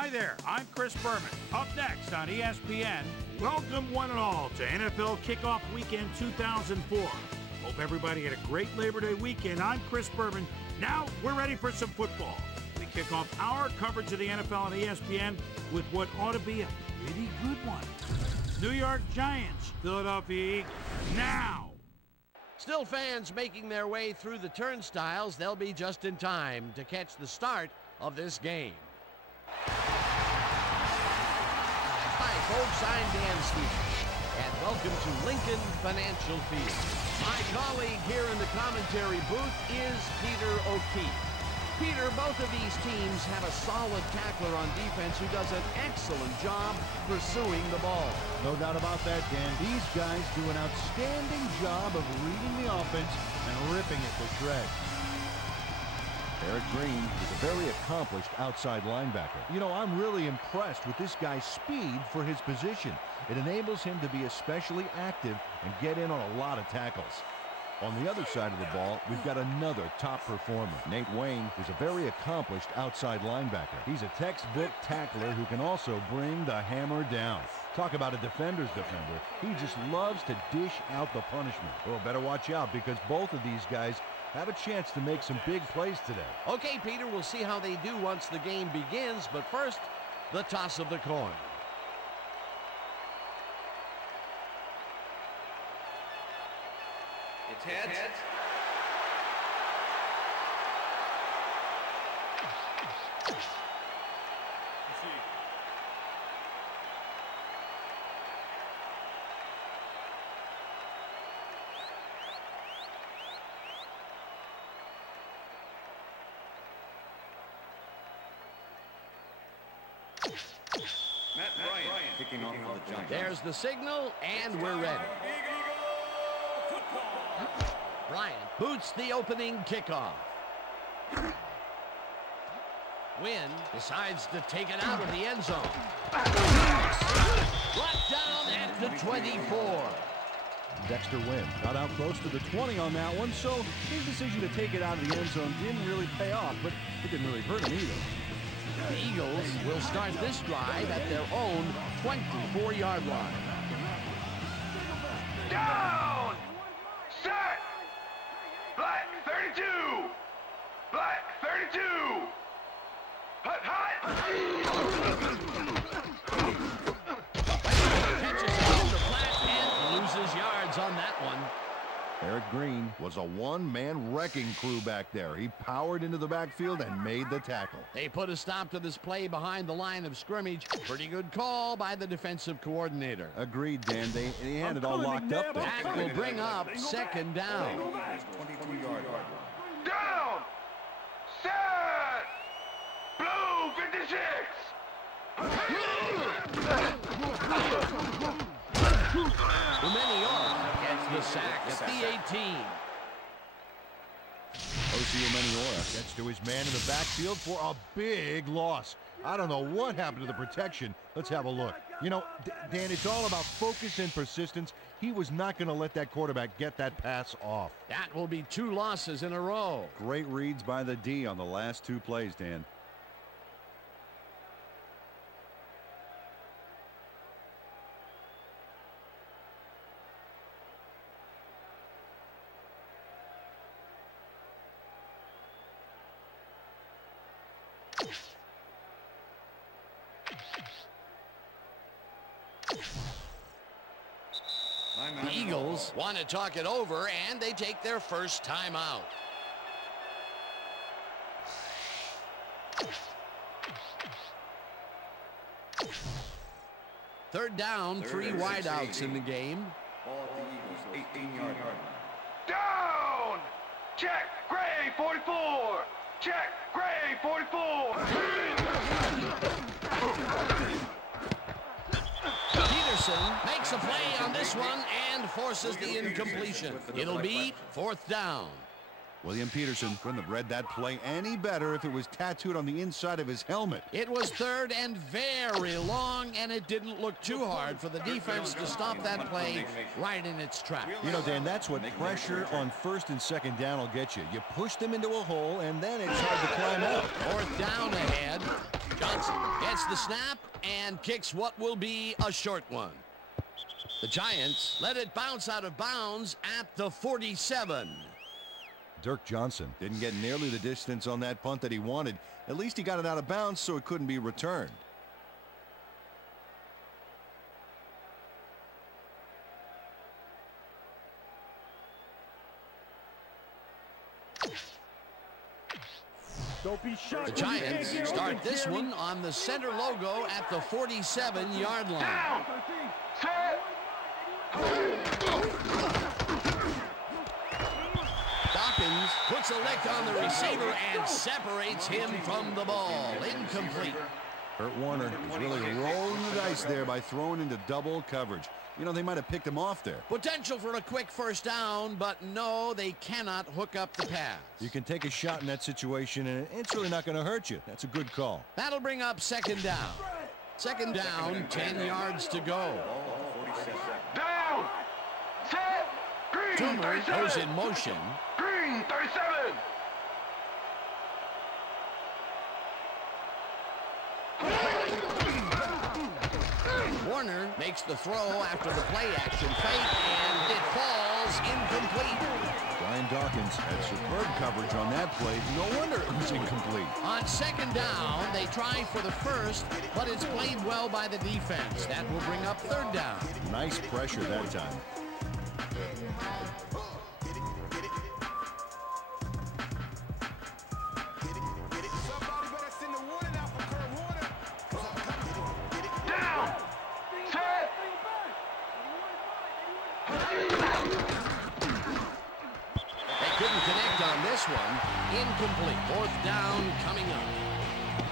Hi there, I'm Chris Berman. Up next on ESPN, welcome one and all to NFL Kickoff Weekend 2004. Hope everybody had a great Labor Day weekend. I'm Chris Berman. Now we're ready for some football. We kick off our coverage of the NFL on ESPN with what ought to be a pretty good one. New York Giants, Philadelphia Eagles. Now! Still fans making their way through the turnstiles. They'll be just in time to catch the start of this game. Hi, folks. I'm Dan Stevens, and welcome to Lincoln Financial Field. My colleague here in the commentary booth is Peter O'Keefe. Peter, both of these teams have a solid tackler on defense who does an excellent job pursuing the ball. No doubt about that, Dan. These guys do an outstanding job of reading the offense and ripping it to shreds. Eric Green is a very accomplished outside linebacker. You know, I'm really impressed with this guy's speed for his position. It enables him to be especially active and get in on a lot of tackles. On the other side of the ball, we've got another top performer. Nate Wayne is a very accomplished outside linebacker. He's a textbook tackler who can also bring the hammer down. Talk about a defender's defender. He just loves to dish out the punishment. Well, better watch out because both of these guys have a chance to make some big plays today. Okay, Peter, we'll see how they do once the game begins, but first, the toss of the coin. It's heads. Matt Bryant kicking off for the Giants. There's the signal, and we're ready. Bryant boots the opening kickoff. Wynn decides to take it out of the end zone. Brought down at the 24. Dexter Wynn got out close to the 20 on that one, so his decision to take it out of the end zone didn't really pay off, but it didn't really hurt him either. The Eagles will start this drive at their own 24-yard line. Down! Set! Black 32! Black 32! Hut, hut! Catches it on the flat and loses yards on that one. Eric Green was a one-man wrecking crew back there. He powered into the backfield and made the tackle. They put a stop to this play behind the line of scrimmage. Pretty good call by the defensive coordinator. Agreed, Dan. They had it all locked up there. That will bring up second down. 22-yard line. Down! Set! Blue 56! Umeniora gets the sack at the 18. O.C. Umeniora gets to his man in the backfield for a big loss. I don't know what happened to the protection. Let's have a look. You know, Dan, it's all about focus and persistence. He was not going to let that quarterback get that pass off. That will be 2 losses in a row. Great reads by the D on the last 2 plays, Dan. The Eagles want to talk it over, and they take their first time out. Third down, 3 wideouts in the game. Ball at the Eagles, 18-yard line. Down! Check! Gray 44! Check! Gray 44! Peterson makes a play on this one and forces the incompletion. It'll be 4th down. William Peterson couldn't have read that play any better if it was tattooed on the inside of his helmet. It was third and very long, and it didn't look too hard for the defense to stop that play right in its tracks. You know, Dan, that's what pressure on first and second down will get you. You push them into a hole, and then it's hard to climb out. Fourth down ahead. Johnson gets the snap and kicks what will be a short one. The Giants let it bounce out of bounds at the 47. Dirk Johnson didn't get nearly the distance on that punt that he wanted. At least he got it out of bounds so it couldn't be returned. The Giants start this one on the center logo at the 47-yard line. Down. Set. Dawkins puts a lick on the receiver and separates him from the ball. Incomplete. Kurt Warner was really rolling the dice there by throwing into double coverage. You know, they might have picked him off there. Potential for a quick first down, but no, they cannot hook up the pass. You can take a shot in that situation, and it's really not going to hurt you. That's a good call. That'll bring up second down. Second down, 10 yards to go. Down. Set. Green. Toomer 37. goes in motion. Green 37. Warner makes the throw after the play action fake, and it falls incomplete. Brian Dawkins had superb coverage on that play. No wonder it was incomplete. On second down, they try for the first, but it's played well by the defense. That will bring up third down. Nice pressure that time. Down. Set. They couldn't connect on this one. Incomplete. Fourth down coming up.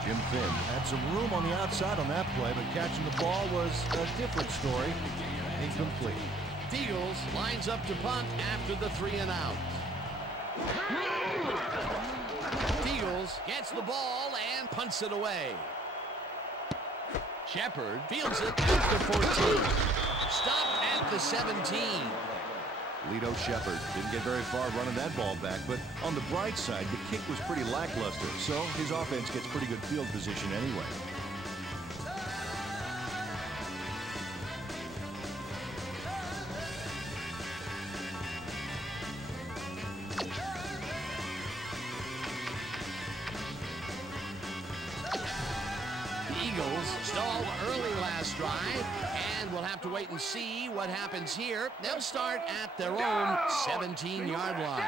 Jim Finn had some room on the outside on that play, but catching the ball was a different story. Incomplete. Eagles lines up to punt after the 3 and out. Eagles gets the ball and punts it away. Shepard fields it at the 14. Stopped at the 17. Lito Shepard didn't get very far running that ball back, but on the bright side, the kick was pretty lackluster, so his offense gets pretty good field position anyway. Eagles stalled early last drive, and we'll have to wait and see what happens here. They'll start at their own 17-yard line.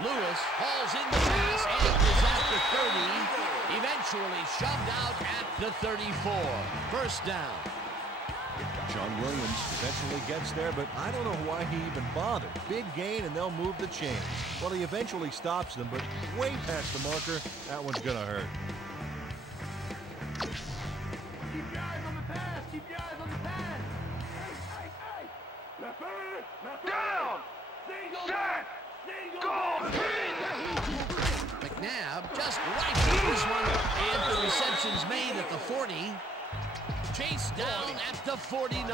Lewis hauls in the pass and is at the 30, eventually shoved out at the 34. First down. John Williams eventually gets there, but I don't know why he even bothered. Big gain, and they'll move the chains. Well, he eventually stops them, but way past the marker, that one's going to hurt. Keep your eyes on the pass. Keep your eyes on the pass. Hey. Down. Set. Go. McNabb just right through this one, and the reception's made at the 40. Chase down at the 49.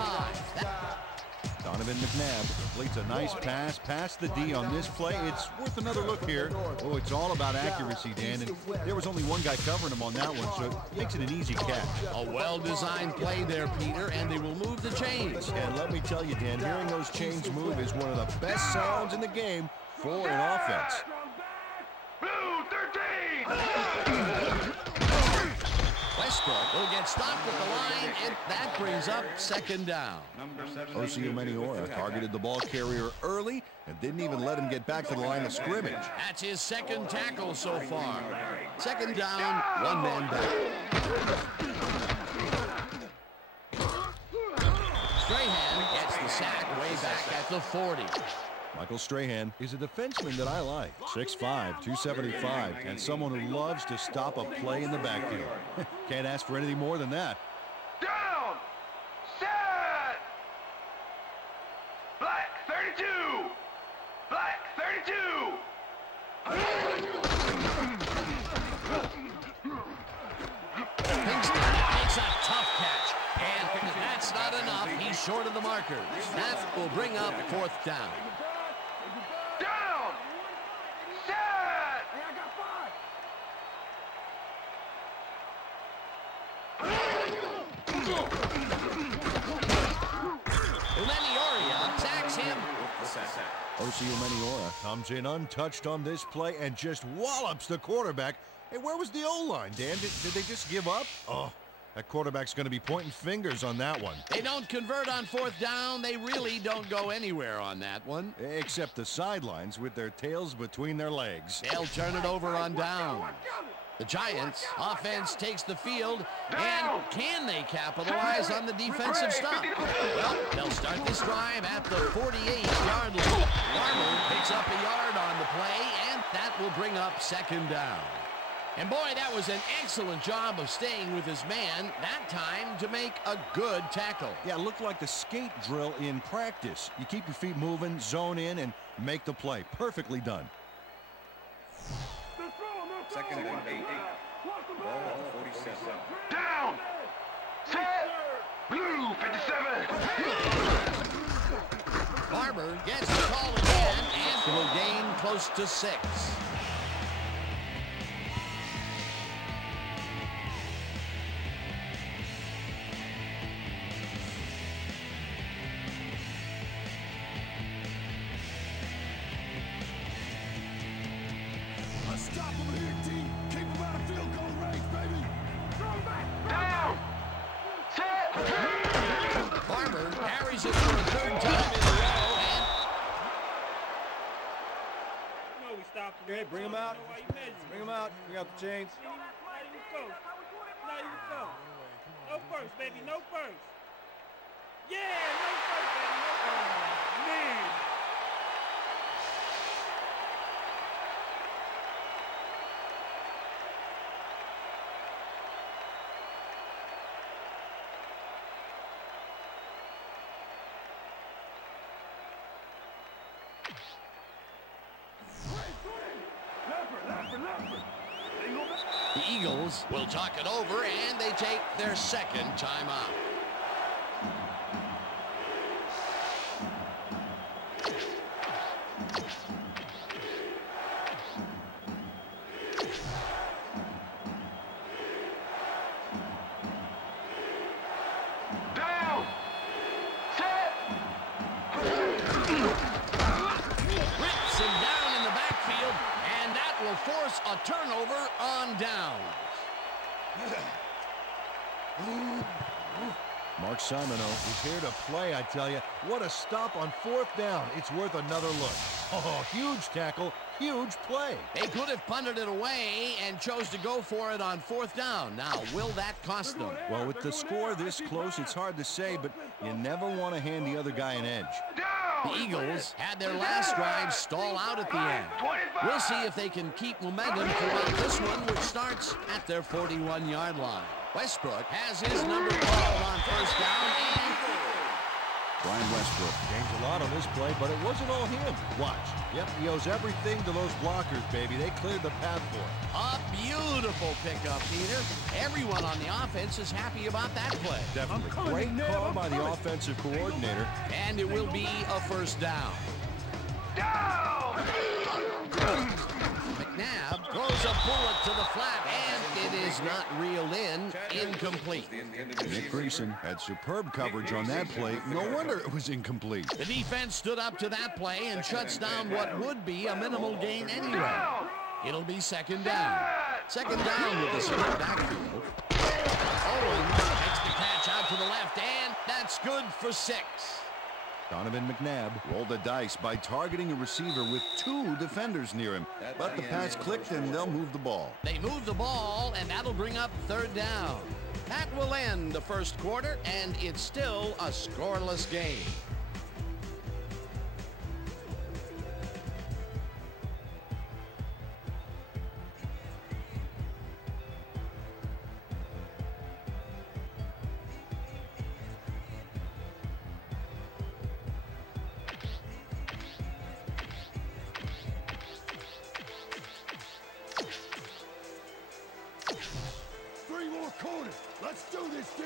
Donovan McNabb completes a nice pass past the D on this play. It's worth another look here. Oh, it's all about accuracy, Dan, and there was only one guy covering him on that one, so it makes it an easy catch. A well-designed play there, Peter, and they will move the chains. And let me tell you, Dan, hearing those chains move is one of the best sounds in the game for an offense. Blue 13. Westbrook will get stopped at the line, and that brings up second down. Osio Meniora targeted the ball carrier early and didn't even let him get back to the line of scrimmage. That's his second tackle so far. Second down, one man back. Strahan gets the sack way back at the 40. Michael Strahan is a defenseman that I like. 6'5", 275, and someone who loves to stop a play in the backfield. Can't ask for anything more than that. Down. Set. 32! Black 32! Kingston makes a tough catch, and that's not enough. He's short of the marker. That will bring up fourth down. Down! Set! Hey, I got 5! Umenioria attacks him. O.C. Umenioria comes in untouched on this play and just wallops the quarterback. Hey, where was the O-line, Dan? Did they just give up? Oh, that quarterback's going to be pointing fingers on that one. They don't convert on fourth down. They really don't go anywhere on that one. Except the sidelines with their tails between their legs. They'll turn it over on down. The Giants offense takes the field, and can they capitalize on the defensive stop? Well, they'll start this drive at the 48-yard line. Farmer picks up a yard on the play, and that will bring up second down. And boy, that was an excellent job of staying with his man, that time to make a good tackle. Yeah, it looked like the skate drill in practice. You keep your feet moving, zone in, and make the play. Perfectly done. Second and 8. Ball at the 47. Down! Set! Blue 57! Barber gets the call again, and will gain close to 6. Down! Set! Barber carries it for a third time in a row, and No, we stopped him. Okay, bring him out. Why you measuring? Bring him out. Bring out the chains. Not even close. Not even close. No first, baby. No first. Yeah, no first, baby. No first. Man. the Eagles will talk it over, and they take their second timeout. Down! Set! Rips him down in the backfield, and that will force a turnover on downs. Mark Simoneau is here to play, I tell you. What a stop on fourth down. It's worth another look. Oh, huge tackle, huge play. They could have punted it away and chose to go for it on fourth down. Now, will that cost them? Well, with the score this close, it's hard to say, but you never want to hand the other guy an edge. The Eagles had their last drive stall out at the end. We'll see if they can keep momentum throughout this one, which starts at their 41-yard line. Westbrook has his number called on first down, and Brian Westbrook changed a lot on this play, but it wasn't all him. Watch. Yep, he owes everything to those blockers, baby. They cleared the path for him. a beautiful pickup, Peter. Everyone on the offense is happy about that play. Definitely. Great call by the offensive coordinator. And it will be a first down. Down! McNabb throws a bullet to the flat, and it is not reeled in. Incomplete. Nick Greason had superb coverage on that play. No wonder it was incomplete. The defense stood up to that play and shuts down what would be a minimal gain anyway. It'll be second down. Second down with the split backfield. Owens takes the catch out to the left, and that's good for 6. Donovan McNabb rolled the dice by targeting a receiver with 2 defenders near him. But the pass clicked, and they'll move the ball. They move the ball, and that'll bring up third down. That will end the first quarter, and it's still a scoreless game. Let's do this, D.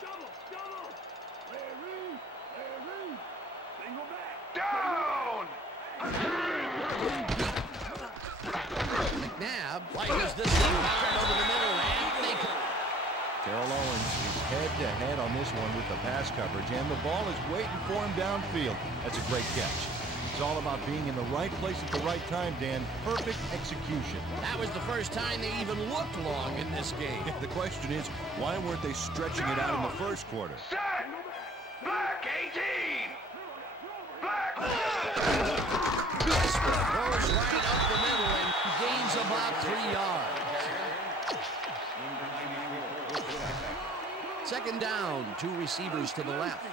Double. Larry. Single back. Down! McNabb flashes this one hard over the middle, and they Terrell Owens is head-to-head on this one with the pass coverage, and the ball is waiting for him downfield. That's a great catch. It's all about being in the right place at the right time, Dan. Perfect execution. That was the first time they even looked long in this game. The question is, why weren't they stretching it out in the first quarter? Set! Black 18! Black! This one goes right up the middle and gains about 3 yards. Second down, 2 receivers to the left.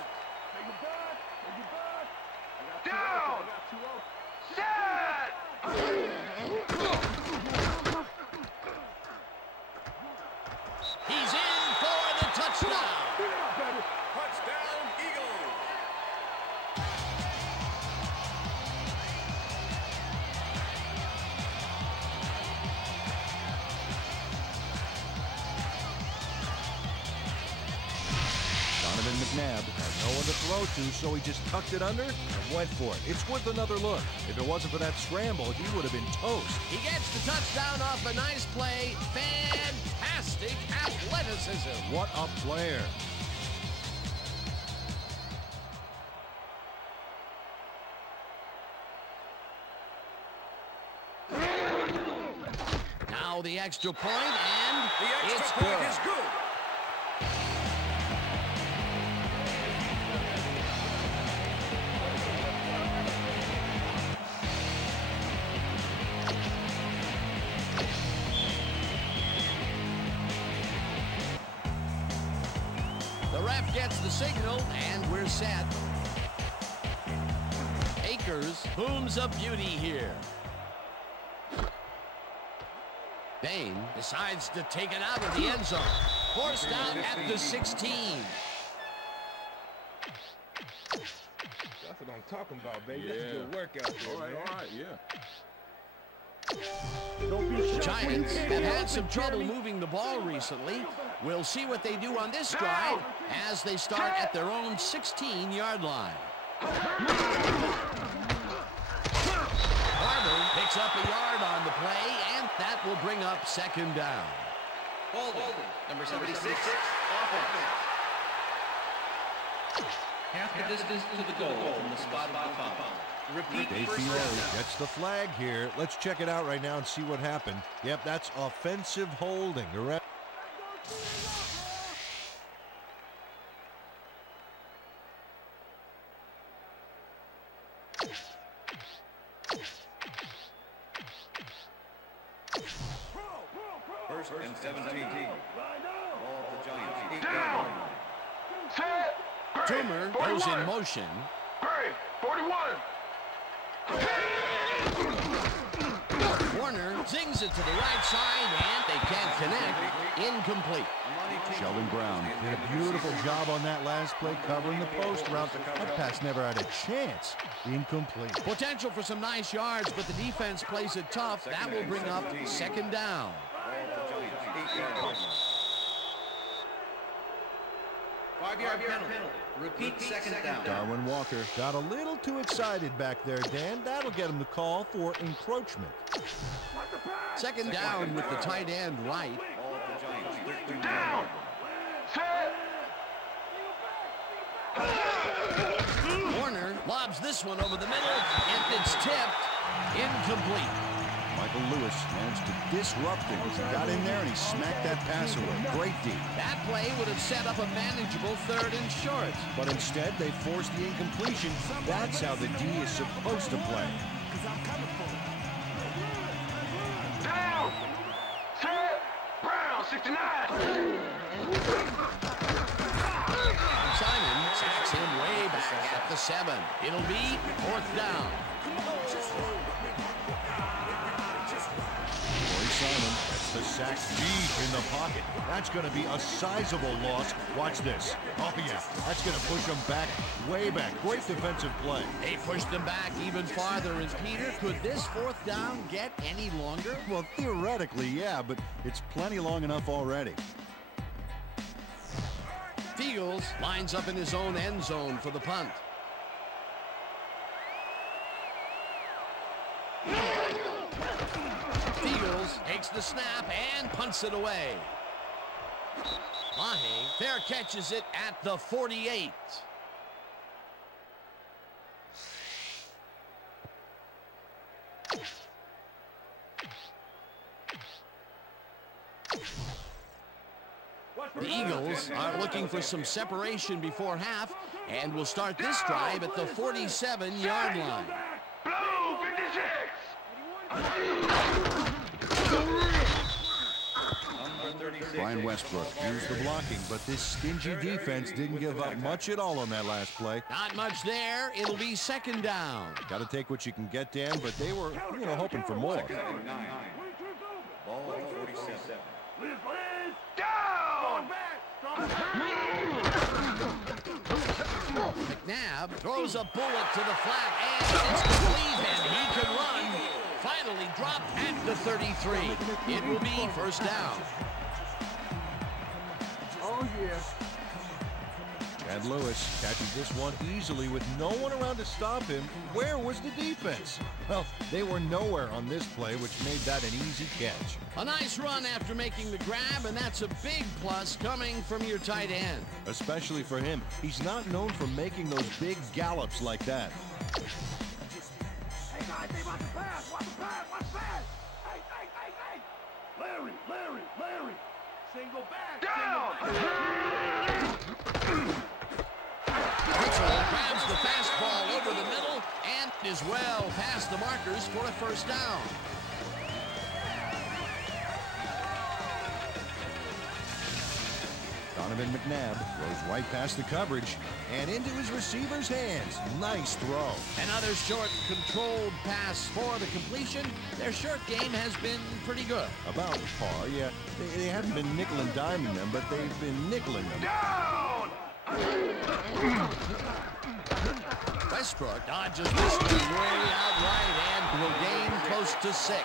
Down! Set! He's in for the touchdown. Touchdown, Eagles. McNabb had no one to throw to, so he just tucked it under and went for it. It's worth another look. If it wasn't for that scramble, he would have been toast. He gets the touchdown off a nice play. Fantastic athleticism. What a player. Now the extra point, and The extra it's point good. is good. The ref gets the signal, and we're set. Akers booms a beauty here. Bain decides to take it out of the end zone. Forced down at the 16. That's what I'm talking about, baby. That's a good workout there, All right, yeah. The Giants have had some trouble moving the ball recently. We'll see what they do on this drive as they start at their own 16-yard line. Barber picks up a yard on the play, and that will bring up second down. Holding, number 76, offense. Half the distance to the goal from the spot of the foul. Repeat first DPA down. gets the flag here. Let's check it out right now and see what happened. Yep, that's offensive holding. The ref. First and 17. Ball of the Giants. Down! Set! Toomer goes in motion. Hurry! 41! Warner zings it to the right side, and they can't connect. Incomplete. Sheldon Brown did a beautiful job on that last play, covering the post route. That pass never had a chance. Incomplete. Potential for some nice yards, but the defense plays it tough. That will bring up second down. Five-yard penalty. Repeat second down. Darwin Walker got a little too excited back there, Dan. That'll get him the call for encroachment. Second down with the tight end right. Ball of the Giants. 13. Down! Set! Warner lobs this one over the middle, and it's tipped. Incomplete. Michael Lewis managed to disrupt things. He got in there and he smacked that pass away. Great D. That play would have set up a manageable third and short. But instead, they forced the incompletion. That's how the D is supposed to play. Down! Set! Brown, 69! Simon sacks him way back at the 7. It'll be fourth down. Simon gets the sack deep in the pocket. That's going to be a sizable loss. Watch this. Oh, yeah. That's going to push them back, way back. Great defensive play. They pushed them back even farther. And Peter, could this fourth down get any longer? Well, theoretically, yeah, but it's plenty long enough already. Fields lines up in his own end zone for the punt. Fields takes the snap and punts it away. Mahe fair catches it at the 48. The Eagles are looking for some separation before half and will start this drive at the 47-yard line. Brian Westbrook used the blocking, but this stingy defense didn't give up much at all on that last play. Not much there. It'll be second down. Got to take what you can get, Dan, but they were, hoping for more. Ball 47. McNabb throws a bullet to the flat, and it's complete, and he can run. Finally dropped at the 33. It will be first down. Oh, yeah. Chad Lewis catches this one easily with no one around to stop him. Where was the defense? Well, they were nowhere on this play, which made that an easy catch. A nice run after making the grab, and that's a big plus coming from your tight end. Especially for him. He's not known for making those big gallops like that. Hey, guys, they want the pass. Watch the pass. Watch the pass. Hey. Larry. Single back. Down. Mitchell grabs the fastball over the middle and is well past the markers for a first down. Donovan McNabb goes right past the coverage and into his receiver's hands. Nice throw. Another short, controlled pass for the completion. Their short game has been pretty good. About par, yeah. They haven't been nickel and diming them, but they've been nickeling them. Down. Westbrook dodges this one way out right and will gain close to 6.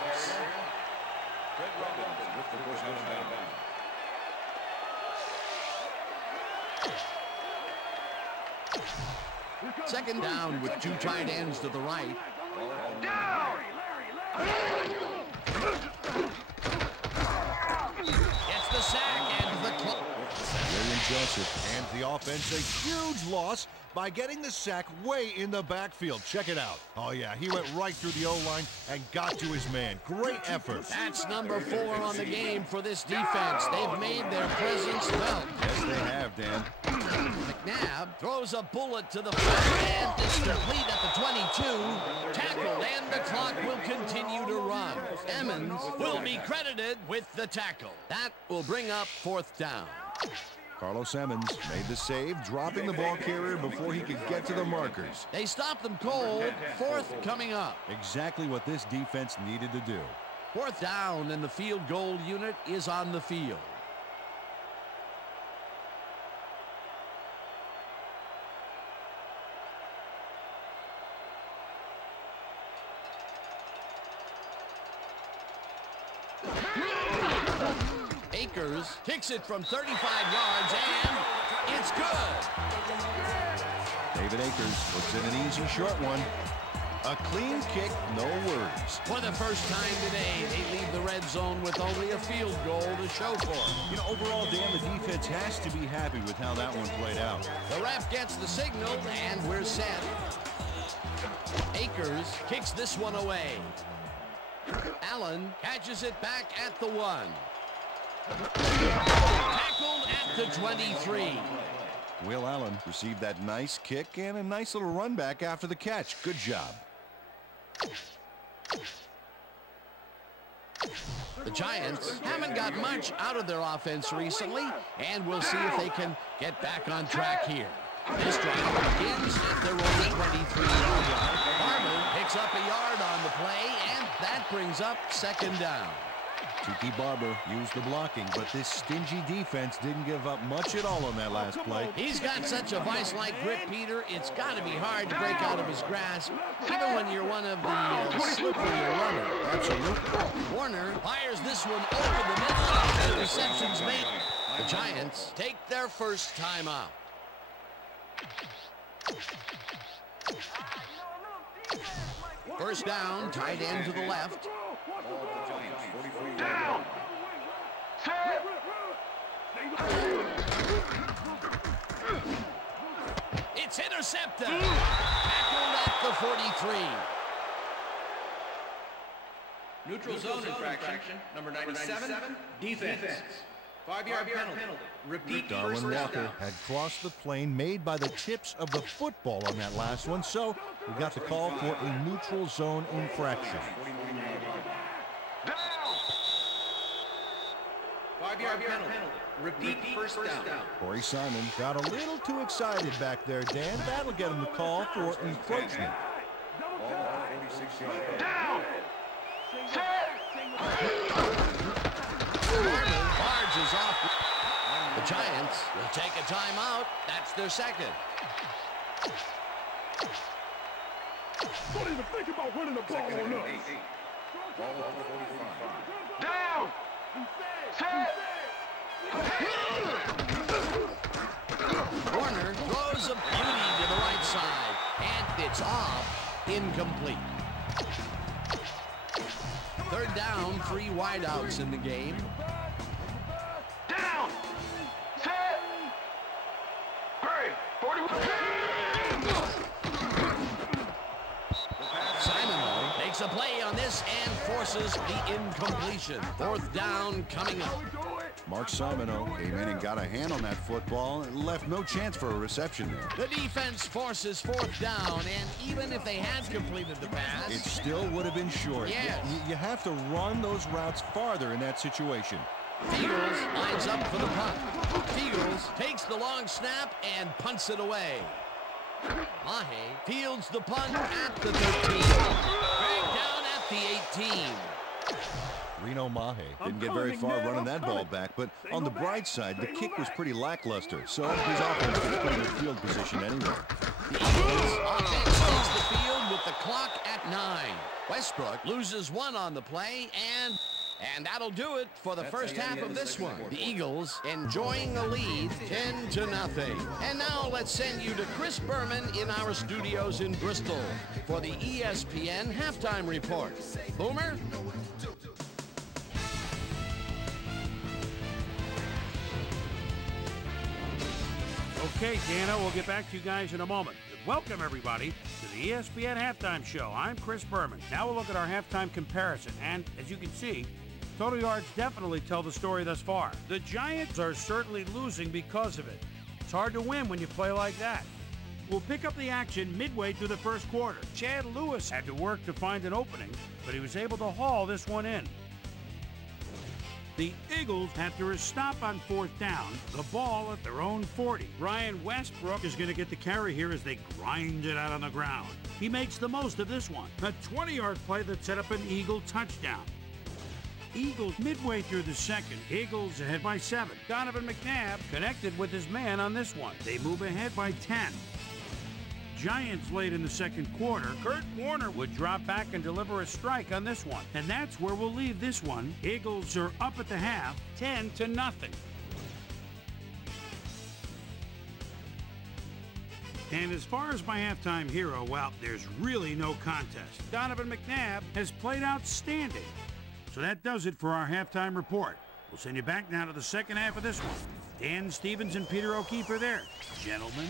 Fred Robbins with the first down. Second down with 2 tight ends to the right. Down. Gets the sack and the clock. William Joseph hands the offense a huge loss by getting the sack way in the backfield. Check it out. Oh, yeah, he went right through the O-line and got to his man. Great effort. That's number 4 on the game for this defense. They've made their presence felt. Yes, they have, Dan. McNabb throws a bullet to the flat and is complete at the 22. Tackled, and the clock will continue to run. Emmons will be credited with the tackle. That will bring up 4th down. Carlos Emmons made the save, dropping the ball carrier before he could get to the markers. They stopped them cold. 4th coming up. Exactly what this defense needed to do. 4th down, and the field goal unit is on the field. Akers kicks it from 35 yards, and it's good. David Akers puts in an easy short one. A clean kick, no worries. For the first time today, they leave the red zone with only a field goal to show for it. Overall, Dan, the defense has to be happy with how that one played out. The ref gets the signal, and we're set. Akers kicks this one away. Allen catches it back at the 1. Tackled at the 23. Will Allen received that nice kick and a nice little run back after the catch. Good job. The Giants haven't got much out of their offense recently, and we'll see if they can get back on track here. This drive begins at their own 23-yard line. Barber picks up a yard on the play, and that brings up 2nd down. Tiki Barber used the blocking, but this stingy defense didn't give up much at all on that last play. He's got such a vice-like grip, Peter. It's got to be hard to break out of his grasp, even when you're one of the slipperier runners. Absolutely. Warner fires this one over the middle, and the reception's made. The Giants take their first timeout. First down, tight end to the left. Down! It's intercepted. Tackled at the 43. Neutral zone infraction, number 97, defense. 5-yard penalty. Repeat Darwin first Walker down. had crossed the plane made by the tips of the football on that last one, so we got the call for a neutral zone infraction. 5-yard penalty. Repeat first down. Corey Simon got a little too excited back there, Dan. That'll get him the call for encroachment. Down! Barges off. The Giants will take a timeout. That's their second. Don't even think about running the ball on us. Down! Warner throws a beauty to the right side, and it's off, incomplete. Third down, 3 wideouts in the game. Down! Set! Hurry! 41! Simon makes a play on this and forces the incompletion. Fourth down coming up. Mark Simino came in and got a hand on that football and left no chance for a reception there. The defense forces fourth down, and even if they had completed the pass, It still would have been short. Yes. You have to run those routes farther in that situation. Fields lines up for the punt. Fields takes the long snap and punts it away. Mahe fields the punt at the 13. Dragged down at the 18. Reno Mahe Didn't get very far running that ball back, but on the bright side, the kick was pretty lackluster, so his offense was put in the field position anyway. The Eagles offense takes the field with the clock at 9. Westbrook loses 1 on the play, and that'll do it for the first half of this one. The Eagles enjoying a lead 10-0. And now let's send you to Chris Berman in our studios in Bristol for the ESPN halftime report. Boomer? Okay, Dana, we'll get back to you guys in a moment. Welcome, everybody, to the ESPN Halftime Show. I'm Chris Berman. Now we'll look at our halftime comparison, and as you can see, total yards definitely tell the story thus far. The Giants are certainly losing because of it. It's hard to win when you play like that. We'll pick up the action midway through the first quarter. Chad Lewis had to work to find an opening, but he was able to haul this one in. The Eagles, after a stop on fourth down, the ball at their own 40. Ryan Westbrook is going to get the carry here as they grind it out on the ground. He makes the most of this one. A 20-yard play that set up an Eagle touchdown. Eagles midway through the second. Eagles ahead by 7. Donovan McNabb connected with his man on this one. They move ahead by 10. Giants late in the second quarter. Kurt Warner would drop back and deliver a strike on this one. And that's where we'll leave this one. Eagles are up at the half, 10-0. And as far as my halftime hero, well, there's really no contest. Donovan McNabb has played outstanding. So that does it for our halftime report. We'll send you back now to the second half of this one. Dan Stevens and Peter O'Keefe are there. Gentlemen.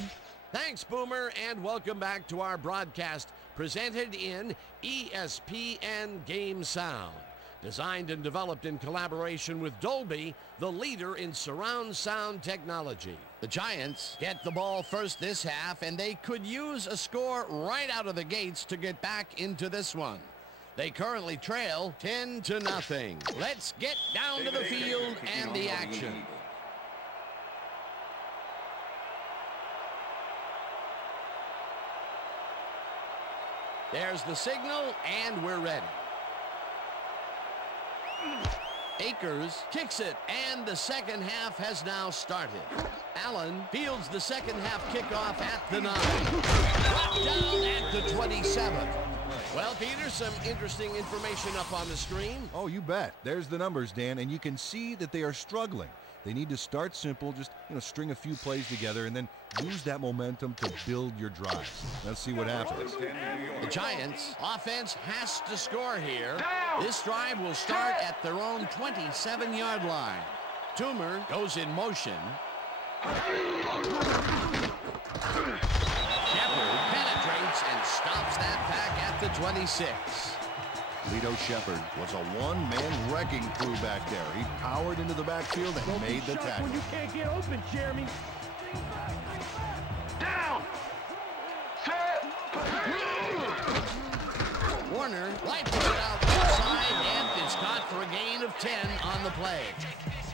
Thanks, Boomer, and welcome back to our broadcast presented in ESPN Game Sound. Designed and developed in collaboration with Dolby, the leader in surround sound technology. The Giants get the ball first this half, and they could use a score right out of the gates to get back into this one. They currently trail 10-0. Let's get down to the field and the action. There's the signal, and we're ready. Akers kicks it, and the second half has now started. Allen fields the second half kickoff at the 9. Brought down at the 27. Well, Peter, some interesting information up on the screen. Oh, you bet. There's the numbers, Dan, and you can see that they are struggling. They need to start simple, just string a few plays together, and then use that momentum to build your drives. Let's see what happens. The Giants' offense has to score here. This drive will start at their own 27-yard line. Toomer goes in motion. Shepard penetrates and stops that back at the 26. Lito Shepard was a one-man wrecking crew back there. He powered into the backfield and made the tackle. When you can't get open, Jeremy. Down. Set. Warner light-footed out outside and is caught for a gain of 10 on the play.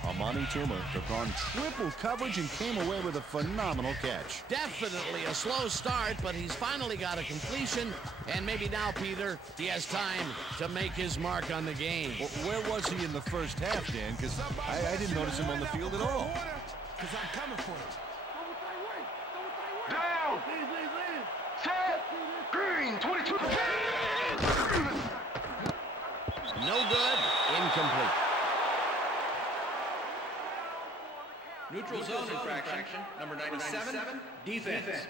Amani Toomer took on triple coverage and came away with a phenomenal catch. Definitely a slow start, but he's finally got a completion, and maybe now, Peter, he has time to make his mark on the game. Well, where was he in the first half, Dan? Because I didn't notice him on the field at all. Because I'm coming for him. Down. Set. Green. 22. No good. Incomplete. Neutral zone infraction, number 97, defense.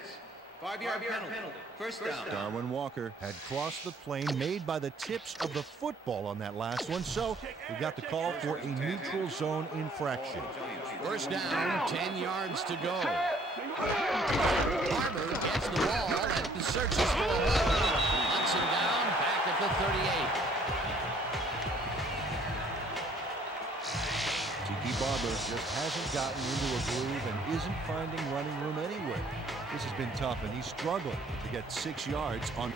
5-yard penalty. First down. Darwin Walker had crossed the plane made by the tips of the football on that last one, so we got the call for a neutral zone infraction. First down, 10 yards to go. Barber gets the ball at the searches for a hole. Knocks him down back at the 38. Tiki Barber just hasn't gotten into a groove and isn't finding running room anywhere. This has been tough, and he's struggling to get 6 yards on.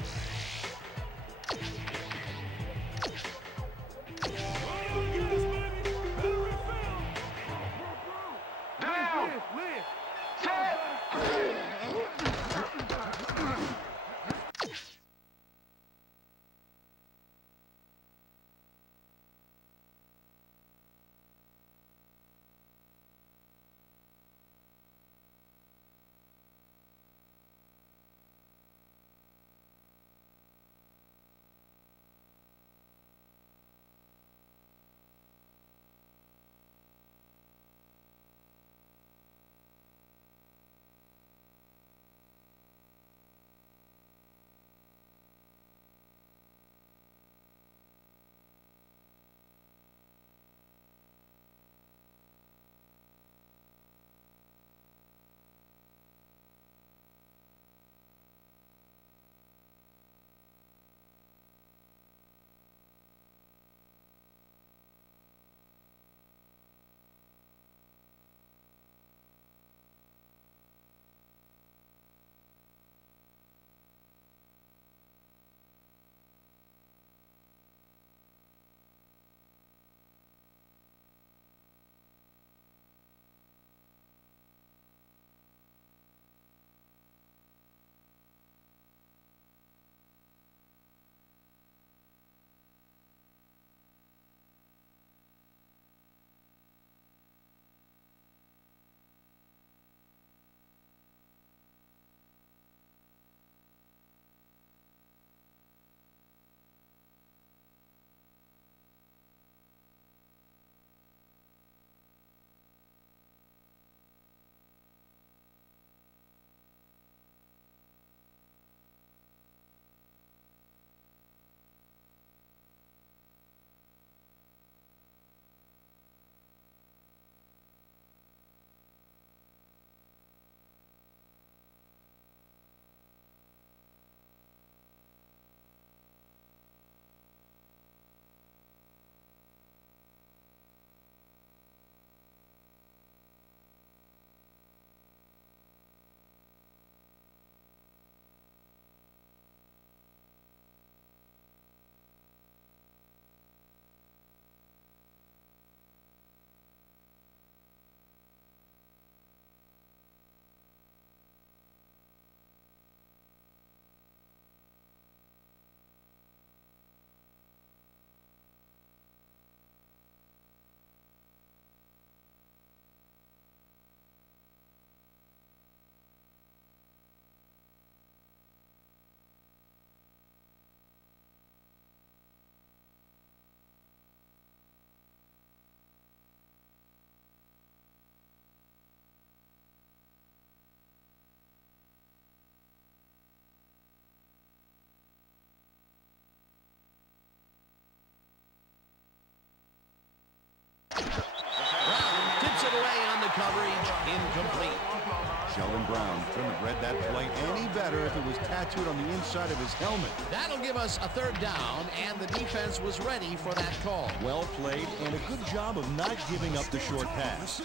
Sheldon Brown couldn't have read that play any better if it was tattooed on the inside of his helmet. That'll give us a third down, and the defense was ready for that call. Well played, and a good job of not giving up the short pass.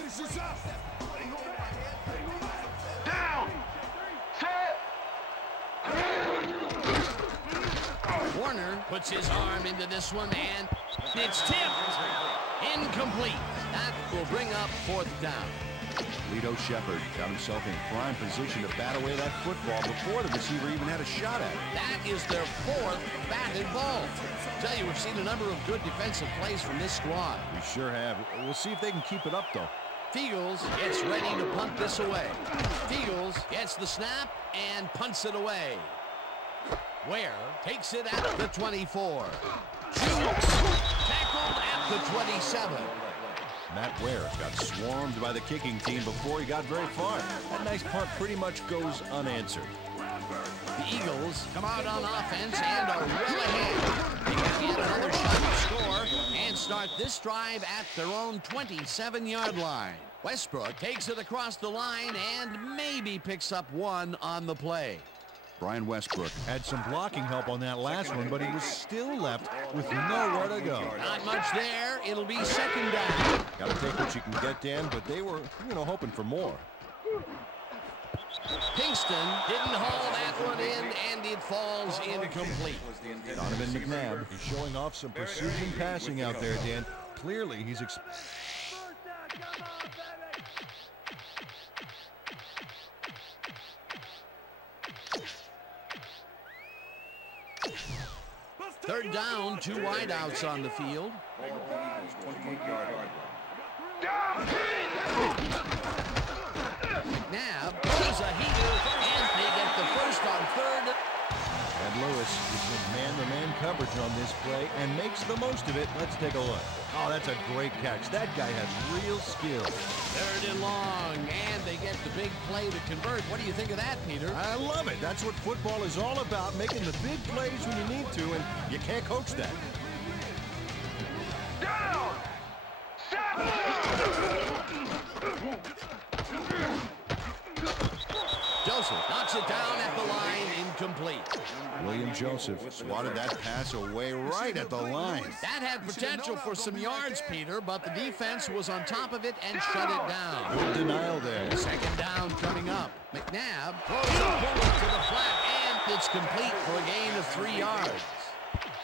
Down! Set! Warner puts his arm into this one, and it's tipped. Incomplete. That will bring up fourth down. Lito Shepard got himself in prime position to bat away that football before the receiver even had a shot at it. That is their fourth batted ball. I tell you, we've seen a number of good defensive plays from this squad. We sure have. We'll see if they can keep it up, though. Fields gets ready to punt this away. Fields gets the snap and punts it away. Ware takes it at the 24. Tackled at the 27. Matt Ware got swarmed by the kicking team before he got very far. That nice punt pretty much goes unanswered. The Eagles come out on offense and are well ahead. They can get another shot to score and start this drive at their own 27-yard line. Westbrook takes it across the line and maybe picks up one on the play. Brian Westbrook had some blocking help on that last one, but he was still left with nowhere to go. Not much there. It'll be second down. Got to take what you can get, Dan, but they were, hoping for more. Kingston didn't haul that one in, and it falls incomplete. Donovan McNabb is showing off some precision passing out there, Dan. Clearly, he's... Third down, two wideouts on the field. McNabb is a heater, and they get the first on third. And Lewis is in man-to-man coverage on this play and makes the most of it. Let's take a look. Oh, that's a great catch. That guy has real skill. Third and long, and they get the big play to convert. What do you think of that, Peter? I love it. That's what football is all about, making the big plays when you need to, and you can't coach that. Down! Joseph knocks it down at the line, incomplete. William Joseph swatted that pass away right at the line. That had potential for some yards, Peter, but the defense was on top of it and shut it down. Good denial there. Second down coming up. McNabb throws a bullet to the flat, and it's complete for a gain of 3 yards.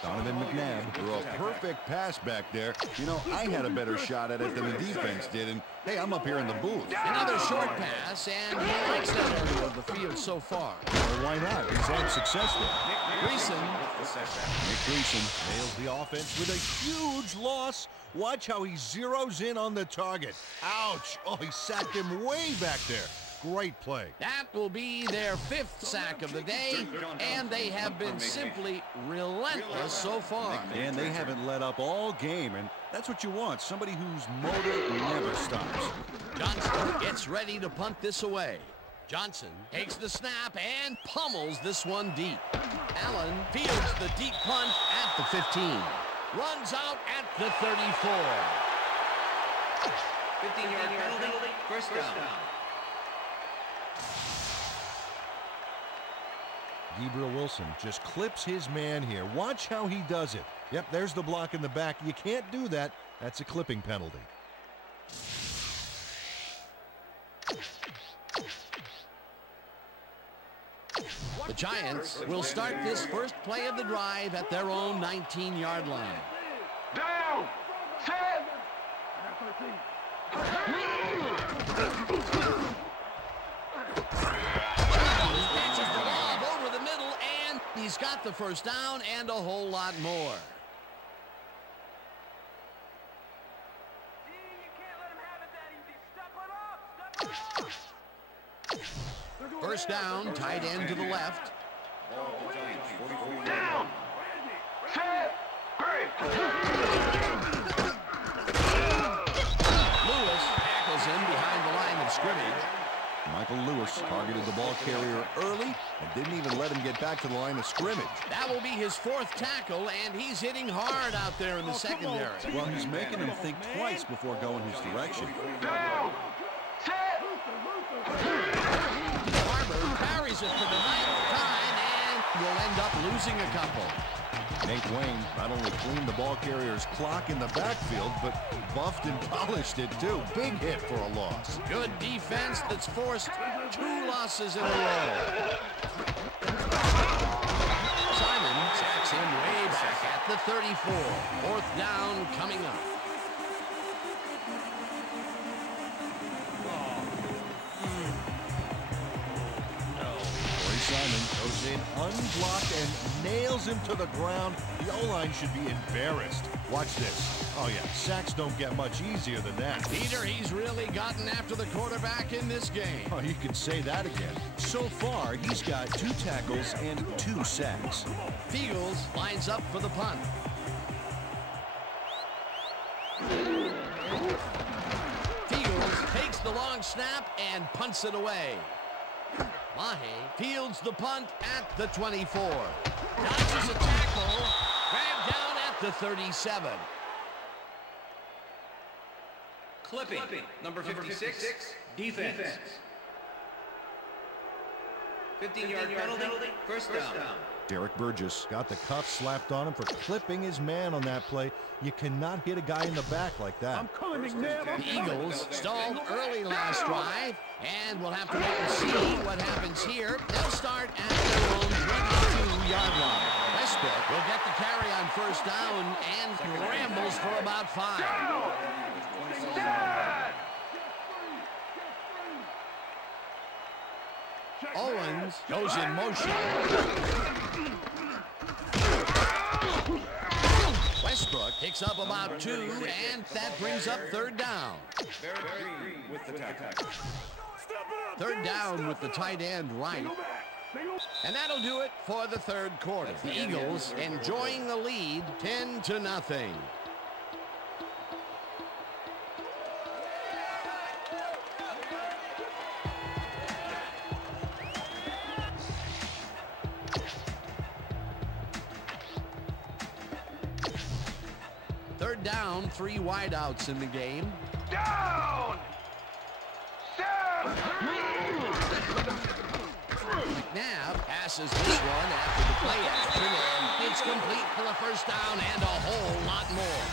Donovan McNabb threw a perfect pass back there. I had a better shot at it than the defense did, and hey, I'm up here in the booth. Another short pass, and he likes that area of the field so far. Well, why not? He's had success there. Nick Gleason nails the offense with a huge loss. Watch how he zeroes in on the target. Ouch! Oh, he sacked him way back there. Great play. That will be their 5th sack of the day, and they have been simply relentless so far. And they haven't let up all game, and that's what you want, somebody whose motor never stops. Johnson gets ready to punt this away. Johnson takes the snap and pummels this one deep. Allen fields the deep punt at the 15. Runs out at the 34. 15-yard penalty, first down. Gabriel Wilson just clips his man here. Watch how he does it. Yep, there's the block in the back. You can't do that. That's a clipping penalty. The Giants will start this first play of the drive at their own 19-yard line. Down! Set! Catches the lob over the middle, and he's got the first down and a whole lot more. First down, tight end to the left. Down! Set! Break! Lewis tackles him behind the line of scrimmage. Michael Lewis targeted the ball carrier early and didn't even let him get back to the line of scrimmage. That will be his 4th tackle, and he's hitting hard out there in the secondary. Well, he's making him think twice before going his direction. Down! Set! it for the 9th time, and will end up losing a couple. Nate Wayne not only cleaned the ball carrier's clock in the backfield, but buffed and polished it too. Big hit for a loss. Good defense that's forced 2 losses in a row. Simon sacks him way back at the 34. 4th down coming up. Simon goes in unblocked and nails him to the ground. The O-line should be embarrassed. Watch this. Oh, yeah, sacks don't get much easier than that. Peter, he's really gotten after the quarterback in this game. Oh, you can say that again. So far, he's got 2 tackles and 2 sacks. Fields lines up for the punt. Fields takes the long snap and punts it away. Mahe fields the punt at the 24. Dodges a tackle. Grabbed down at the 37. Clipping. Number 56. Defense. 15-yard penalty. First down. Derek Burgess got the cuff slapped on him for clipping his man on that play. You cannot hit a guy in the back like that. I'm coming, McNabb. The Eagles stalled early last drive, and we'll have to wait and see what happens here. They'll start at their own 22-yard line. Westbrook will get the carry on first down and rambles for about 5. Owens goes in motion. Westbrook picks up about 2, and that brings up 3rd down. With the tackle. 3rd down with the tight end right. And that'll do it for the 3rd quarter. The Eagles enjoying the lead 10-0. Third down, 3 wideouts in the game. Down! McNabb passes this one after the play action, and it's complete for the first down and a whole lot more.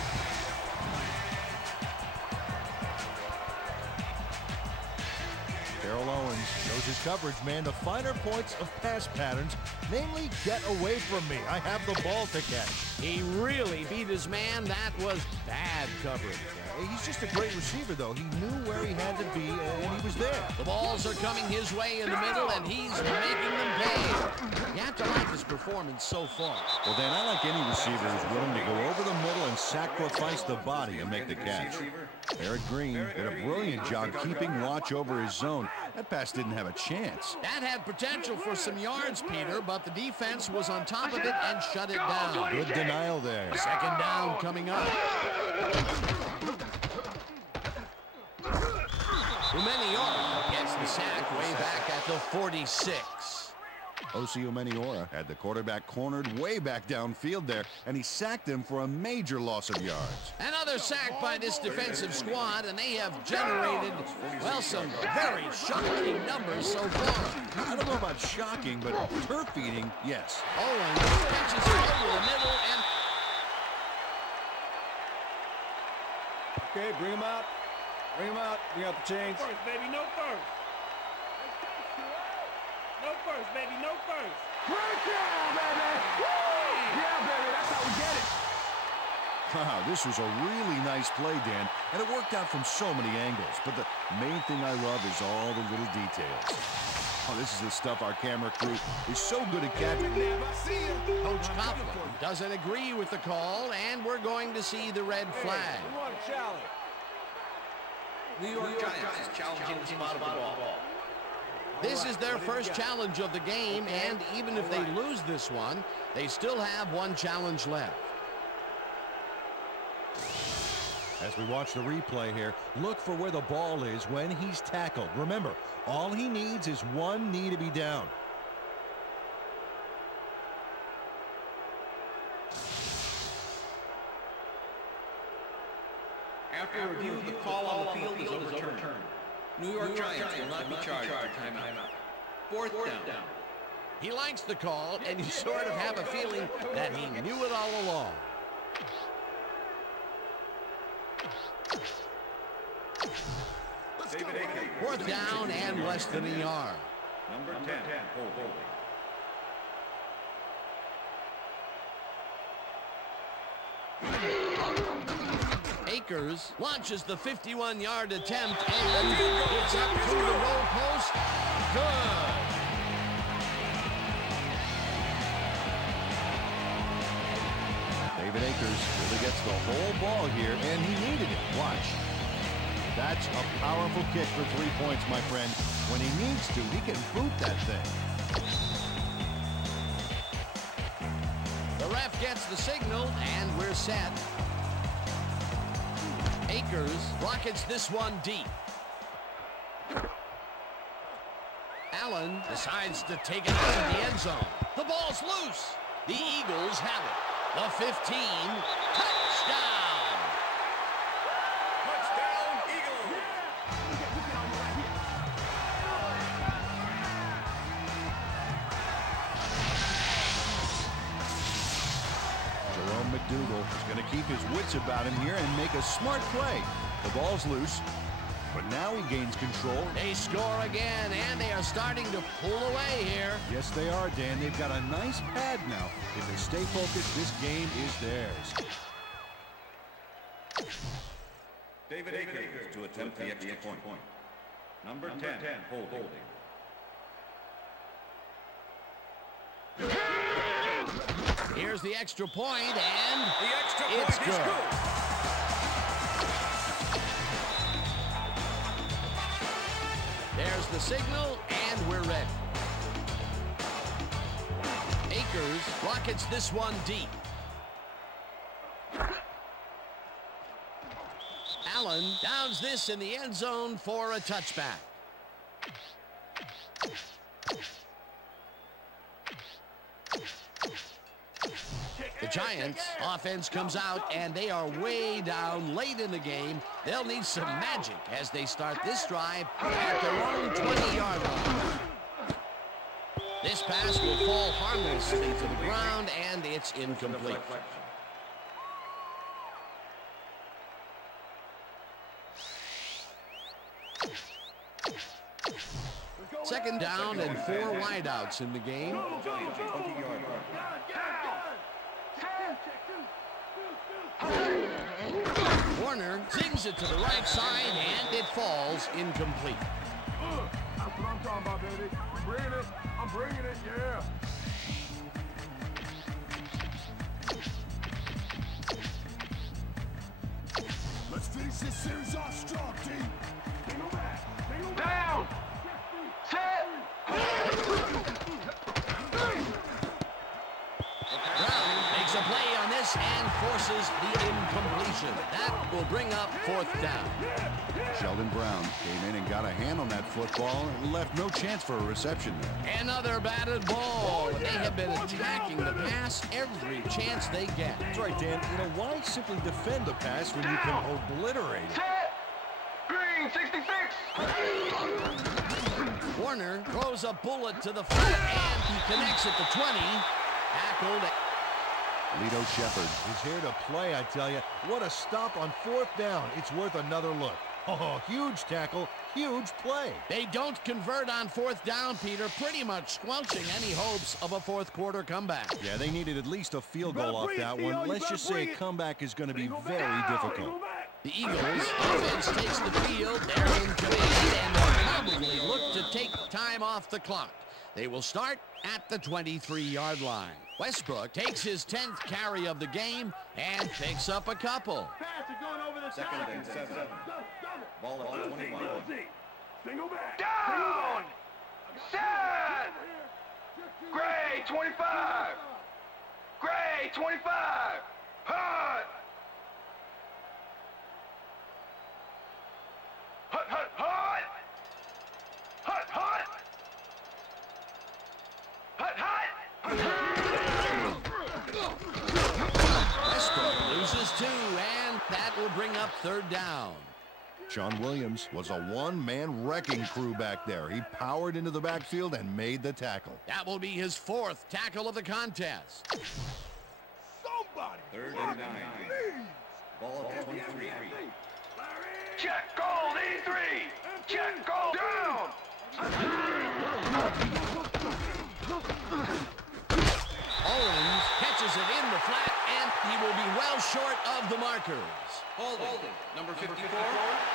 Terrell Owens shows his coverage man the finer points of pass patterns, namely get away from me. I have the ball to catch. He really beat his man. That was bad coverage. He's just a great receiver, though. He knew where he had to be, and he was there. The balls are coming his way in the middle, and he's making them pay. You have to like his performance so far. Well, Dan, I like any receiver who's willing to go over the middle and sacrifice the body and make the catch. Eric Green did a brilliant job keeping watch over his zone. That pass didn't have a chance. That had potential for some yards, Peter, but the defense was on top of it and shut it down. Good denial there. 2nd down coming up. Umeniora gets the sack way back at the 46. Osi Umeniora had the quarterback cornered way back downfield there, and he sacked him for a major loss of yards. Another sack by this defensive squad, and they have generated, well, some very shocking numbers so far. I don't know about shocking, but turf eating, yes. Owens pitches it over the middle, and Okay, bring him out. Bring him out. Bring out the chains. No first, baby, no first. No first, baby, no first. Breakdown, baby! Woo! Yeah, baby, that's how we get it. Wow, this was a really nice play, Dan, and it worked out from so many angles. But the main thing I love is all the little details. Oh, this is the stuff our camera crew is so good at catching. Coach Coughlin doesn't agree with the call, and we're going to see the red flag. We want a challenge. New York Giants is challenging the spot of the ball. This is their first challenge of the game, and even if they lose this one, they still have one challenge left. As we watch the replay here, look for where the ball is when he's tackled. Remember, all he needs is one knee to be down. After review, the call on the field is overturned. New York Giants will not be charged with timeout. 4th down. He likes the call, and you sort of have a feeling that he knew it all along. Fourth down and less than a yard. Number 10, holding. Akers launches the 51-yard attempt, and it's up through the goal post. Good. David Akers really gets the whole ball here, and he needed it. Watch. That's a powerful kick for 3 points, my friend. When he needs to, he can boot that thing. The ref gets the signal, and we're set. Akers rockets this one deep. Allen decides to take it out of the end zone. The ball's loose. The Eagles have it. The 15, touchdown. Touchdown, Eagles. Jerome McDougal is going to keep his wits about him here and make a smart play. The ball's loose, but now he gains control. They score again, and they are starting to pull away here. Yes, they are, Dan. They've got a nice pad now. If they stay focused, this game is theirs. David Akers to attempt the extra point. Number 10, holding. Here's the extra point, and The extra it's point is good. good. There's the signal, and we're ready. Akers rockets this one deep. Allen downs this in the end zone for a touchback. The Giants offense comes out, and they are way down late in the game. They'll need some magic as they start this drive at their own 20-yard line. This pass will fall harmlessly to the ground, and it's incomplete. Second down and 4 wideouts in the game. Giants 20-yard line. Warner zings it to the right side, and it falls incomplete. That's what I'm talking about, baby. I'm bringing it, yeah. Let's finish this series off strong, team. Down! Set! Brown makes a play on this and forces the incompletion. That will bring up 4th down. Sheldon Brown came in and got a hand on that football and left no chance for a reception there. Another batted ball. They have been attacking the pass every chance they get. That's right, Dan. You know, why simply defend the pass when you can obliterate it? Green 66! Warner throws a bullet to the foot, and he connects at the 20. Tackled. Lito Shepherd is here to play, I tell you. What a stop on 4th down. It's worth another look. Oh, huge tackle, huge play. They don't convert on 4th down, Peter, pretty much squelching any hopes of a 4th quarter comeback. Yeah, they needed at least a field goal off that one. Let's just say a comeback is going to be very difficult. The Eagles offense takes the field. They're in command, and they'll probably look to take time off the clock. They will start at the 23-yard line. Westbrook takes his 10th carry of the game and picks up a couple. Second and 7. Ball at the 21. Single back. Down! Set! Gray 25! Gray 25! Hut! Hut, hut, hut! Hut, hut! Hut, hut! Westbrook loses 2, and that will bring up 3rd down. Sean Williams was a one-man wrecking crew back there. He powered into the backfield and made the tackle. That will be his 4th tackle of the contest. Somebody! Third and 9. Ball at 23. Check goal, E3. Check goal. Down. Owens catches it in the flat, and he will be well short of the markers. Holding. Number 54.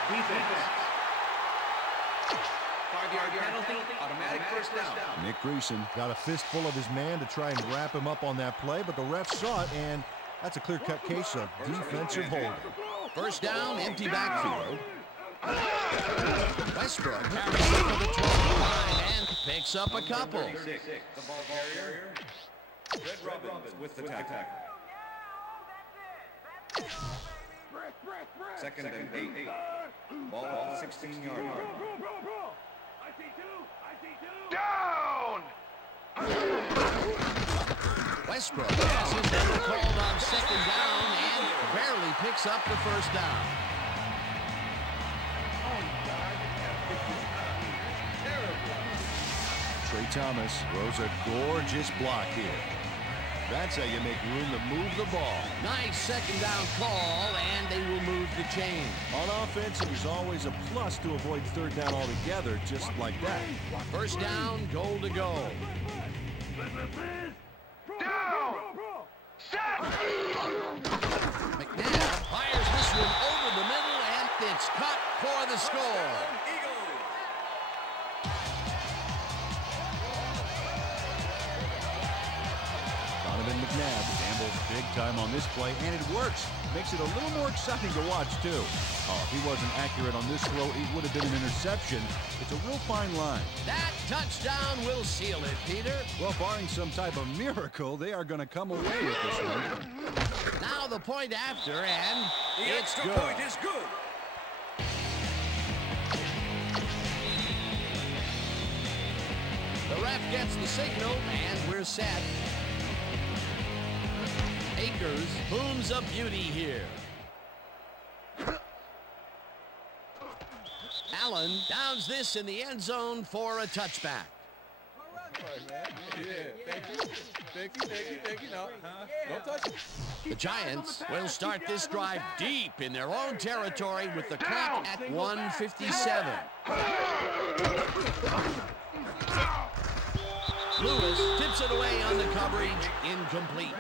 Defense. 5-yard penalty. Automatic first down. Nick Greason got a fistful of his man to try and wrap him up on that play, but the ref saw it, and that's a clear-cut case of defensive holding. First down, empty backfield. Westbrook carries it to the 12 and picks up a couple. 36. The ball carrier. Red Robbins with the tackle. Second and 8. Ball at 16-yard line. Down. Westbrook has his number called on second down and barely picks up the first down. Trey Thomas throws a gorgeous block here. That's how you make room to move the ball. Nice second down call, and they will move the chain. On offense, it was always a plus to avoid third down altogether, just like that. First down, goal to go. Down. Set. McNabb fires this one over the middle, and it's caught for the score. McNabb gambles big time on this play, and it works. Makes it a little more exciting to watch, too. Oh, if he wasn't accurate on this throw, it would have been an interception. It's a real fine line. That touchdown will seal it, Peter. Well, barring some type of miracle, they are going to come away with this one. Now the point after, and it's good. The point is good. The ref gets the signal, and we're set. Akers booms a beauty here. Allen downs this in the end zone for a touchback. The Giants will start this drive deep in their own territory with the clock at 1:57. Lewis tips it away on the coverage, incomplete.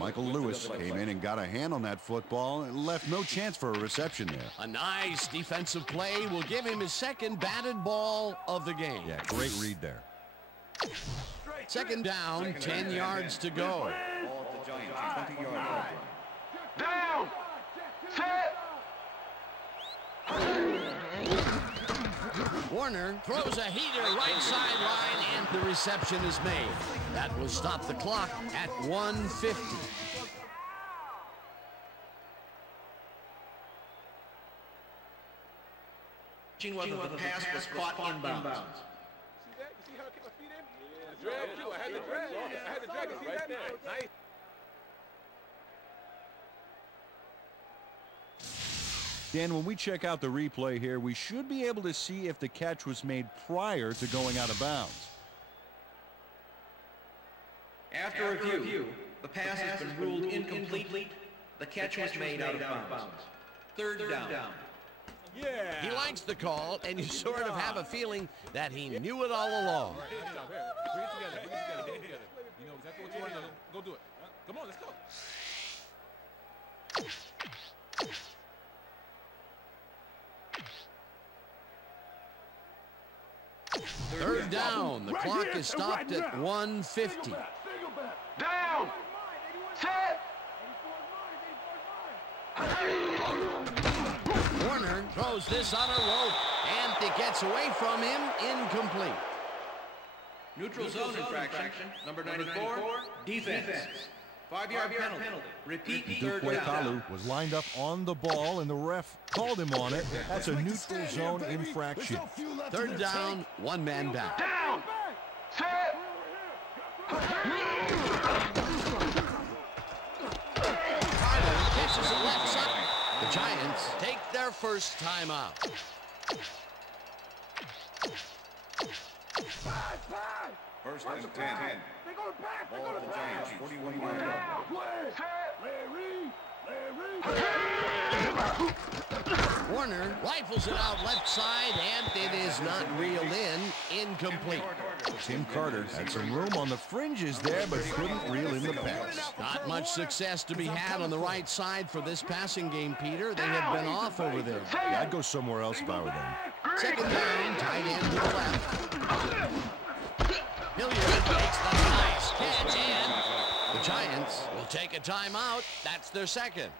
Michael Lewis came in and got a hand on that football and left no chance for a reception there. A nice defensive play will give him his second batted ball of the game. Yeah, great read there. Second down, 10 yards to go. Ball at the Giants, 20-yard line. Down. Set. Warner throws a heater right sideline, and the reception is made. That will stop the clock at 1:50. Whether the pass was caught inbounds. See that? You see how I kept my feet in? Yeah, drag you. I had to drag. I had to drag it. See right that? Nice. Dan, when we check out the replay here, we should be able to see if the catch was made prior to going out of bounds. After review, the pass has been ruled incomplete. The catch was made out of bounds. Third down. Yeah. He likes the call, and you sort of have a feeling that he knew it all along. Bring it together. Bring it together. You know exactly what you want to do. Go do it. Come on, let's go. Third down. The clock is stopped at 1:50. Down. Set. Warner throws this on a rope, and it gets away from him, incomplete. Neutral zone infraction. Number 94. Defense. 5-yard penalty. Repeat, third Duque down. Kalu was lined up on the ball, and the ref called him on it. That's a neutral zone infraction. Third down, one man back. Down. Set. Carter catches it left side. The Giants take their first time out. First and 10. They're going back. Ball of the Giants, 41 yards. Warner rifles it out left side, and it is not reeled in. Incomplete. Tim Carter had some room on the fringes there, but couldn't reel in the pass. Not much success to be had on the right side for this passing game, Peter. They have been off over there. Yeah, I'd go somewhere else if I were them. Second down, tight end to the left. Hilliard makes the nice catch, and the Giants will take a timeout. That's their second.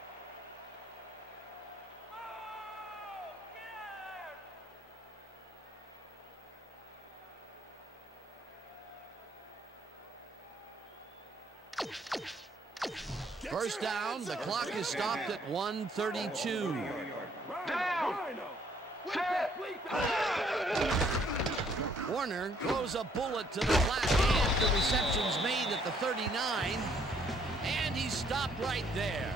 First down, the clock is stopped at 1:32. Down. Set. Warner throws a bullet to the flat hand. The reception's made at the 39, and he's stopped right there.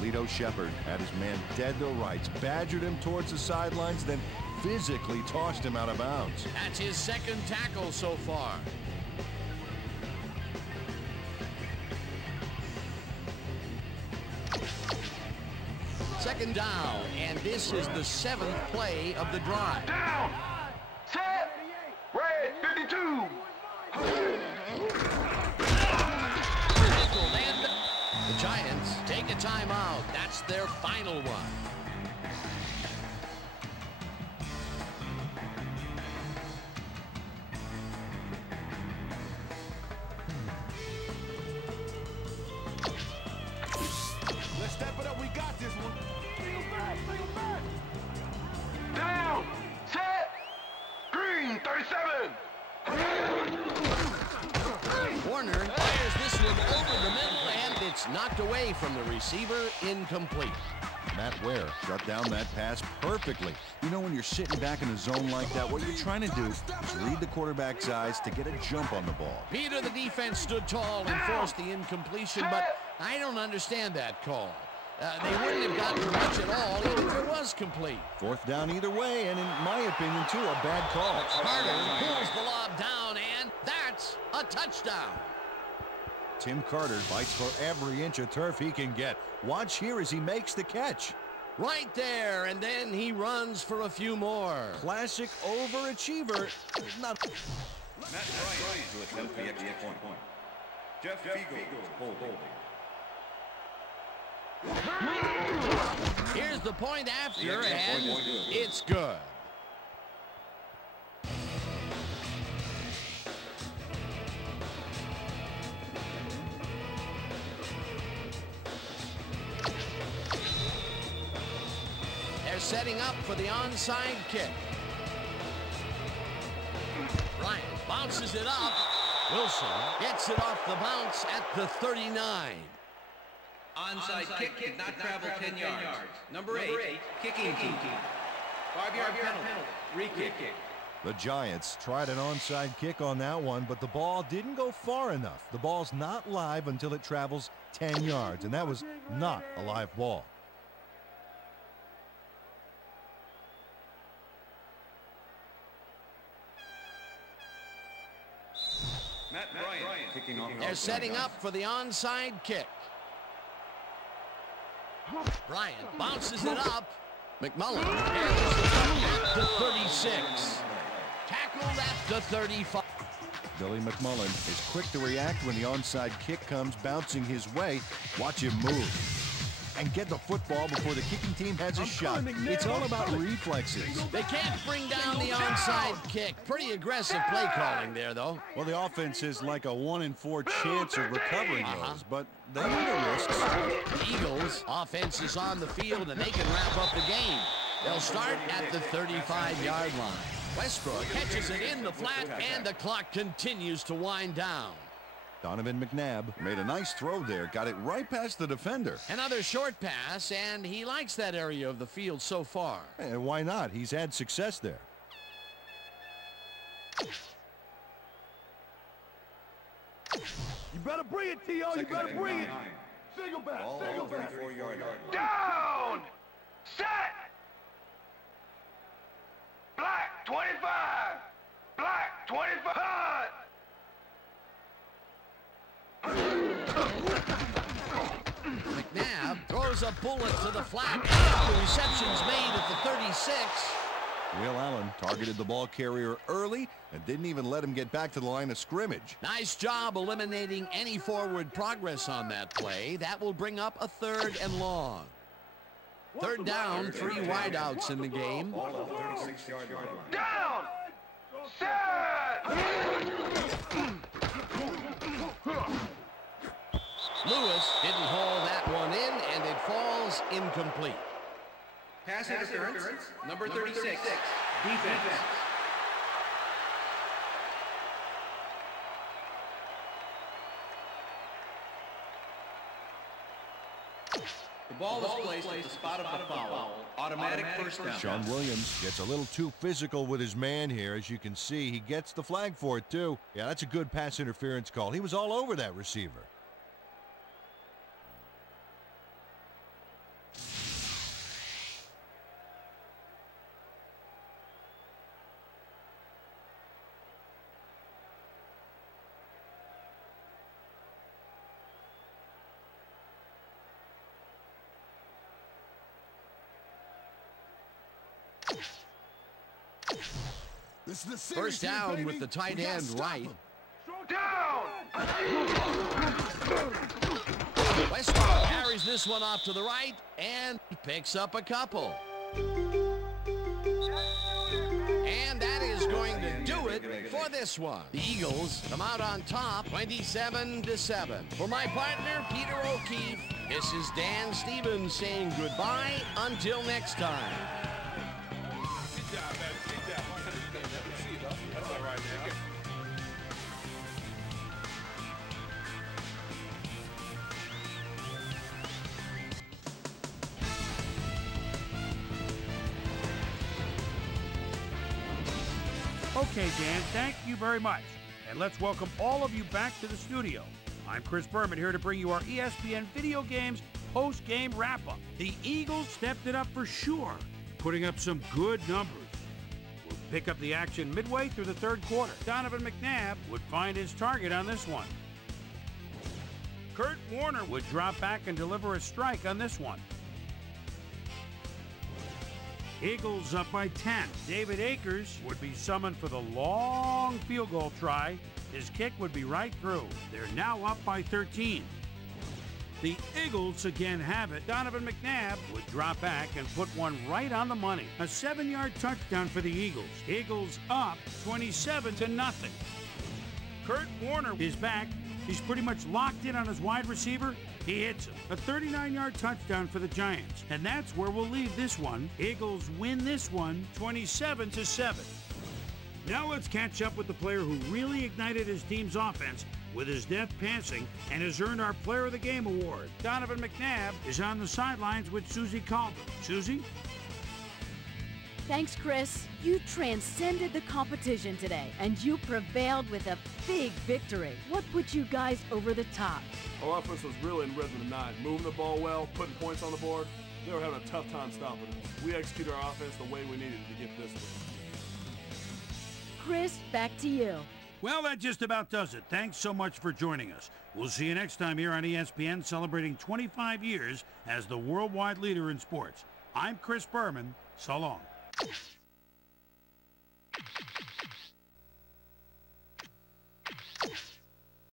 Lito Shepard had his man dead to rights, badgered him towards the sidelines, then physically tossed him out of bounds. That's his second tackle so far. Second down, and this is the 7th play of the drive. Down. Set. Red 52. Tackled, and the Giants take a timeout. That's their final one. Let's step it up. We got this one. Bring him back. Bring him back. Down. Set. Green 37. Warner fires this one over the middle, and it's knocked away from the receiver. Incomplete. Matt Ware shut down that pass perfectly. You know, when you're sitting back in a zone like that, what you're trying to do is read the quarterback's eyes to get a jump on the ball. Peter, the defense stood tall and forced the incompletion, but I don't understand that call. They wouldn't have gotten much at all even if it was complete. Fourth down either way, and in my opinion, too, a bad call. Carter pulls the lob down, and that's a touchdown. Tim Carter fights for every inch of turf he can get. Watch here as he makes the catch. Right there, and then he runs for a few more. Classic overachiever. Not Matt Bryant to attempt the extra point. Jeff Fiegel holding. Here's the point after, and it's good. They're setting up for the onside kick. Bryant bounces it up. Wilson gets it off the bounce at the 39. Onside kick did not travel 10 yards. Number 8, kicking team. 5-yard penalty. Re-kick. The Giants tried an onside kick on that one, but the ball didn't go far enough. The ball's not live until it travels 10 yards, and that was not a live ball. Matt Bryant kicking off. They're setting up for the onside kick. Bryant bounces it up. McMullen at the 36. Tackled at the 35. Billy McMullen is quick to react when the onside kick comes bouncing his way. Watch him move and get the football before the kicking team has a shot. It's all about reflexes. They can't bring down the onside kick. Pretty aggressive play calling there, though. Well, the offense is like a 1 in 4 chance of recovering those, but they need the risks. The Eagles' offense is on the field, and they can wrap up the game. They'll start at the 35-yard line. Westbrook catches it in the flat, and the clock continues to wind down. Donovan McNabb made a nice throw there, got it right past the defender. Another short pass, and he likes that area of the field so far. And why not? He's had success there. You better bring it, T.O. You better bring it. Single back. Ball Single on back. 34-yard line. Down! Set! Black 25! Black 25! McNabb throws a bullet to the flat. The reception's made at the 36. Will Allen targeted the ball carrier early and didn't even let him get back to the line of scrimmage. Nice job eliminating any forward progress on that play. That will bring up a 3rd and long. 3rd down, 3 wideouts in the game. Ball on 36-yard line. Down! Set! Lewis didn't haul that one in, and it falls incomplete. Pass interference, number 36. Defense. The ball is placed at the spot of the foul. Automatic first down. Sean Williams gets a little too physical with his man here. As you can see, he gets the flag for it, too. Yeah, that's a good pass interference call. He was all over that receiver. First down with the tight end right. Down! Westbrook carries this one off to the right and picks up a couple. And that is going to do it for this one. The Eagles come out on top, 27-7. For my partner, Peter O'Keefe, this is Dan Stevens saying goodbye until next time. Okay, Dan, thank you very much. And let's welcome all of you back to the studio. I'm Chris Berman here to bring you our ESPN Video Games post-game wrap-up. The Eagles stepped it up for sure, putting up some good numbers. We'll pick up the action midway through the 3rd quarter. Donovan McNabb would find his target on this one. Kurt Warner would drop back and deliver a strike on this one. Eagles up by 10. David Akers would be summoned for the long field goal try. His kick would be right through. They're now up by 13. The Eagles again have it. Donovan McNabb would drop back and put one right on the money. A 7-yard touchdown for the Eagles. Eagles up 27-0. Kurt Warner is back. He's pretty much locked in on his wide receiver. He hits him. A 39-yard touchdown for the Giants. And that's where we'll leave this one. Eagles win this one 27-7. Now let's catch up with the player who really ignited his team's offense with his deft passing and has earned our Player of the Game award. Donovan McNabb is on the sidelines with Susie Calder. Susie? Thanks, Chris. You transcended the competition today, and you prevailed with a big victory. What put you guys over the top? Our offense was really in rhythm tonight, moving the ball well, putting points on the board. They were having a tough time stopping us. We executed our offense the way we needed to get this one. Chris, back to you. Well, that just about does it. Thanks so much for joining us. We'll see you next time here on ESPN, celebrating 25 years as the worldwide leader in sports. I'm Chris Berman. So long.